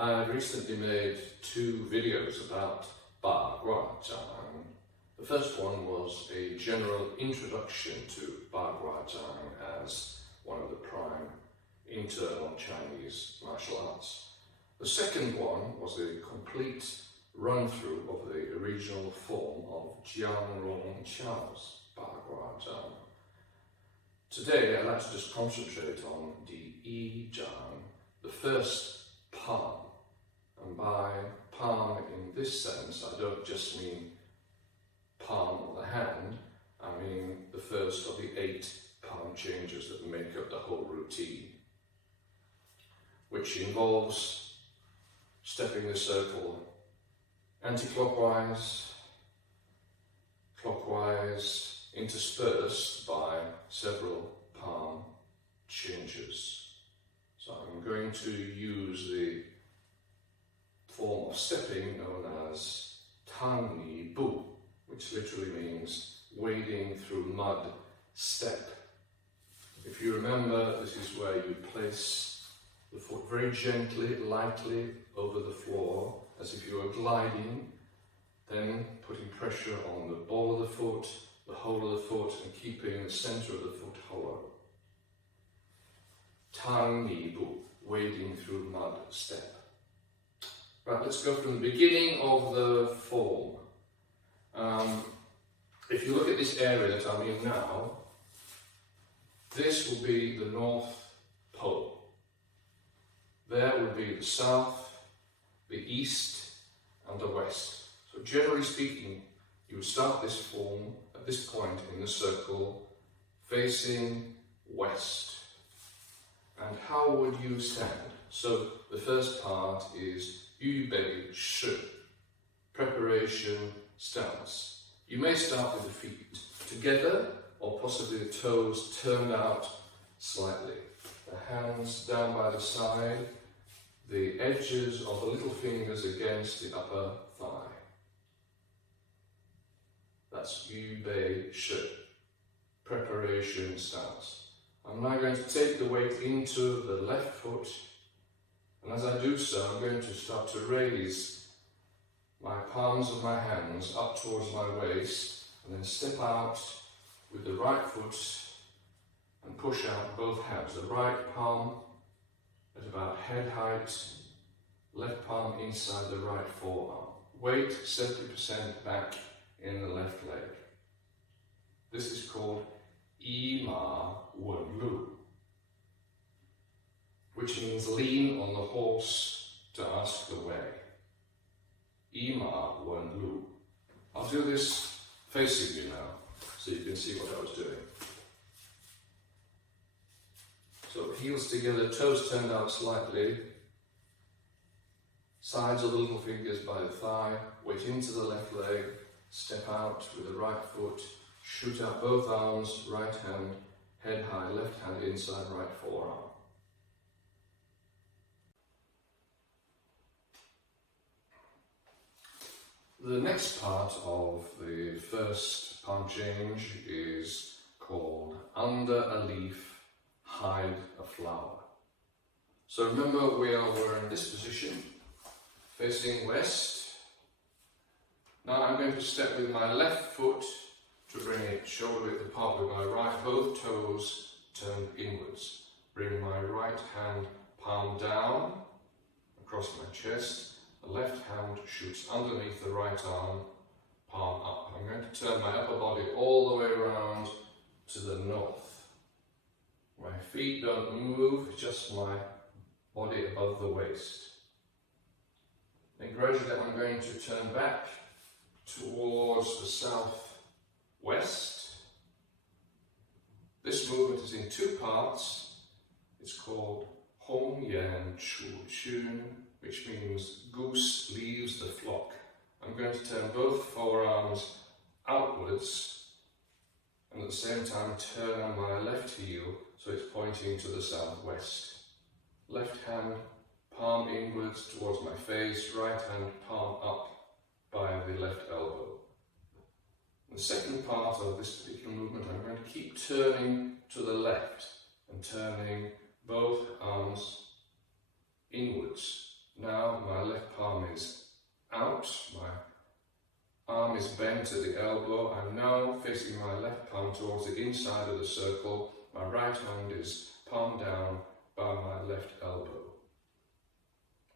I recently made 2 videos about Baguazhang. The first one was a general introduction to Baguazhang as one of the prime internal Chinese martial arts. The second one was a complete run-through of the original form of Jiang Rong Qiao's Baguazhang. Today I'd like to just concentrate on the Jiang, the first palm. And by palm in this sense, I don't just mean palm of the hand, I mean the first of the 8 palm changes that make up the whole routine, which involves stepping the circle anti-clockwise, clockwise, interspersed by several palm changes. So I'm going to use the form of stepping known as Tang Ni Bu, which literally means wading through mud step. If you remember, this is where you place the foot very gently, lightly over the floor, as if you were gliding, then putting pressure on the ball of the foot, the whole of the foot, and keeping the center of the foot hollow. Tang Ni Bu, wading through mud step. Right, let's go from the beginning of the form. If you look at this area that I'm in now, this will be the North Pole. There will be the South, the East, and the West. So generally speaking, you would start this form at this point in the circle, facing west. And how would you stand? So the first part is Yu Bei Shi, preparation stance. You may start with the feet together, or possibly the toes turned out slightly. The hands down by the side, the edges of the little fingers against the upper thigh. That's Yu Bei Shi, preparation stance. I'm now going to take the weight into the left foot, and as I do so, I'm going to start to raise my palms of my hands up towards my waist, and then step out with the right foot and push out both hands. The right palm at about head height, left palm inside the right forearm. Weight 70% back in the left leg. This is called Yi Ma Wen Lu, which means lean on the horse to ask the way. Yi Ma Wen Lu. I'll do this facing you now, so you can see what I was doing. So heels together, toes turned out slightly, sides of the little fingers by the thigh, weight into the left leg, step out with the right foot, shoot out both arms, right hand, head high, left hand inside right forearm. The next part of the first palm change is called under a leaf, hide a flower. So remember, we're in this position, facing west. Now I'm going to step with my left foot to bring it shoulder width apart with my right, both toes turned inwards. Bring my right hand palm down across my chest. The left hand shoots underneath the right arm, palm up. I'm going to turn my upper body all the way around to the north. My feet don't move, just my body above the waist. Then gradually I'm going to turn back towards the southwest. This movement is in 2 parts. It's called Hong Yan Chu Xun, which means goose leaves the flock. I'm going to turn both forearms outwards and at the same time turn on my left heel so it's pointing to the southwest. Left hand palm inwards towards my face, right hand palm up by the left elbow. In the second part of this particular movement, I'm going to keep turning to the left and turning both arms inwards. Now my left palm is out, my arm is bent at the elbow. I'm now facing my left palm towards the inside of the circle. My right hand is palm down by my left elbow.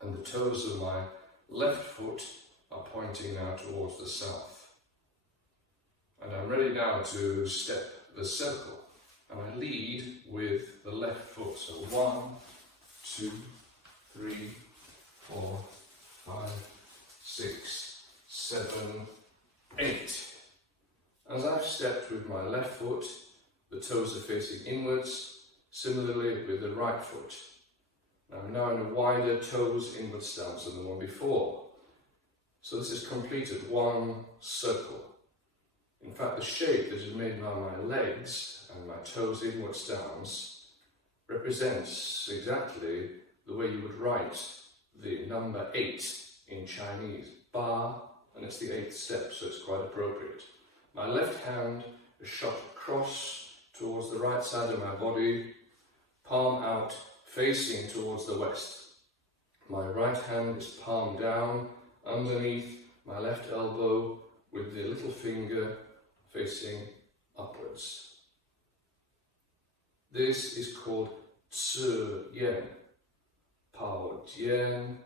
And the toes of my left foot are pointing now towards the south. And I'm ready now to step the circle. And I lead with the left foot. So 1, 2, 3, 4, 5, 6, 7, 8. As I've stepped with my left foot, the toes are facing inwards, similarly with the right foot. I'm now in a wider toes inward stance than the one before. So this has completed one circle. In fact, the shape that is made by my legs and my toes inward stance represents exactly the way you would write the number 8 in Chinese. Ba, and it's the 8th step, so it's quite appropriate. My left hand is shot across towards the right side of my body, palm out, facing towards the west. My right hand is palm down underneath my left elbow with the little finger facing upwards. This is called Zi Yan, Pao Jian,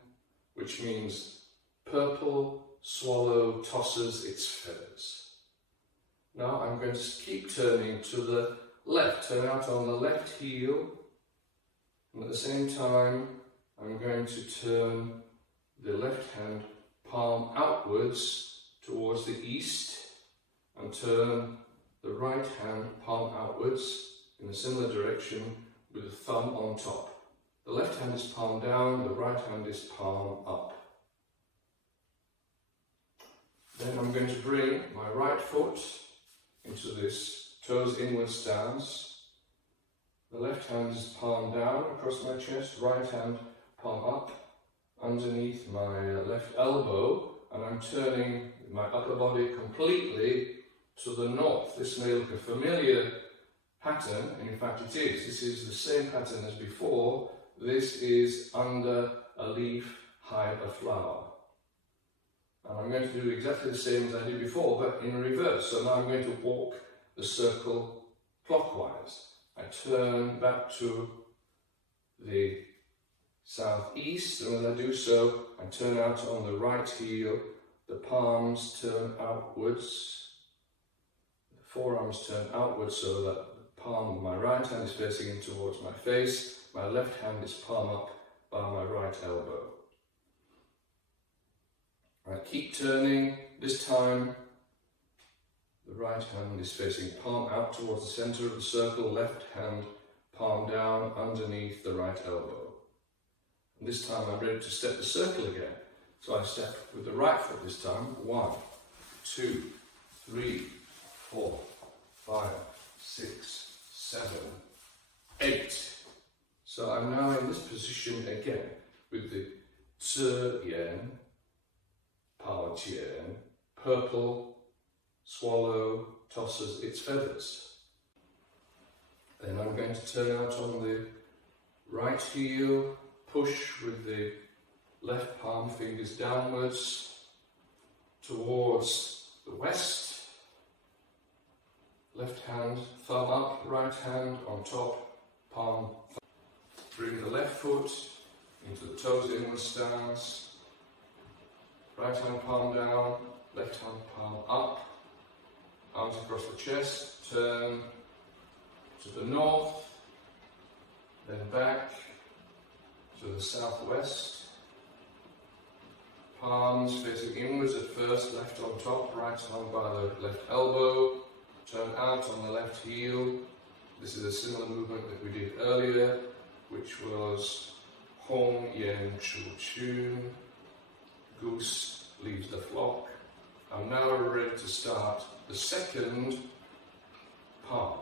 which means purple swallow tosses its feathers. Now I'm going to keep turning to the left, turn out on the left heel, and at the same time I'm going to turn the left hand palm outwards towards the east and turn the right hand palm outwards in a similar direction with the thumb on top. The left hand is palm down, the right hand is palm up. Then I'm going to bring my right foot into this toes inward stance. The left hand is palm down across my chest, right hand palm up underneath my left elbow, and I'm turning my upper body completely to the north. This may look a familiar pattern, and in fact it is. This is the same pattern as before. This is under a leaf, hide a flower. And I'm going to do exactly the same as I did before, but in reverse. So now I'm going to walk the circle clockwise. I turn back to the southeast, and as I do so, I turn out on the right heel, the palms turn outwards, the forearms turn outwards so that the palm of my right hand is facing in towards my face, my left hand is palm up by my right elbow. I keep turning. This time the right hand is facing palm out towards the centre of the circle, left hand palm down underneath the right elbow. And this time I'm ready to step the circle again. So I step with the right foot this time. 1, 2, 3, 4, 5, 6, 7, 8. So I'm now in this position again with the Zi Yan, Pao Jian, purple swallow tosses its feathers. Then I'm going to turn out on the right heel, push with the left palm fingers downwards towards the west. Left hand, thumb up, right hand on top, palm. Bring the left foot into the toes inward stance. Right hand palm down, left hand palm up, arms across the chest, turn to the north, then back to the southwest. Palms facing inwards at first, left on top, right hand by the left elbow, turn out on the left heel. This is a similar movement that we did earlier, which was Hong Yan Chu Chun. Goose leaves the flock. I'm now ready to start the second palm.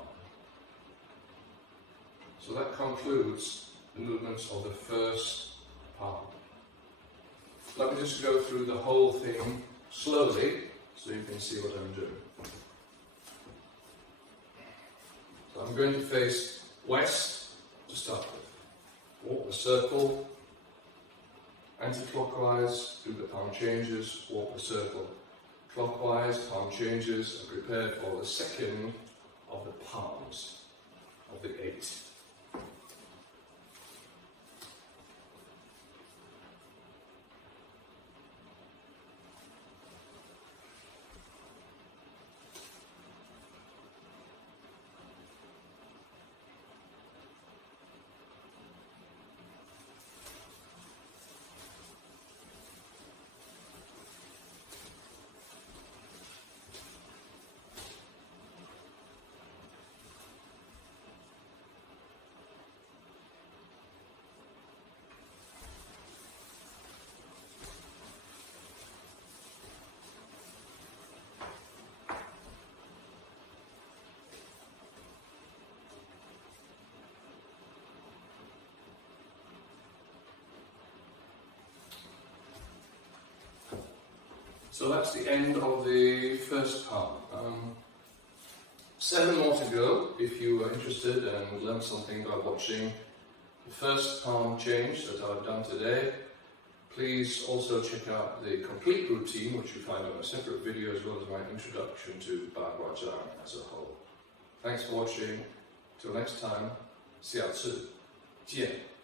So that concludes the movements of the first palm. Let me just go through the whole thing slowly so you can see what I'm doing. So I'm going to face west to start with. Walk the circle. Anti-clockwise, do the palm changes, walk the circle. Clockwise, palm changes, and prepare for the second of the palms of the 8. So that's the end of the first palm. 7 more to go if you are interested and learn something by watching the first palm change that I've done today. Please also check out the complete routine, which you find on a separate video, as well as my introduction to Baguazhang as a whole. Thanks for watching. Till next time, 下次见。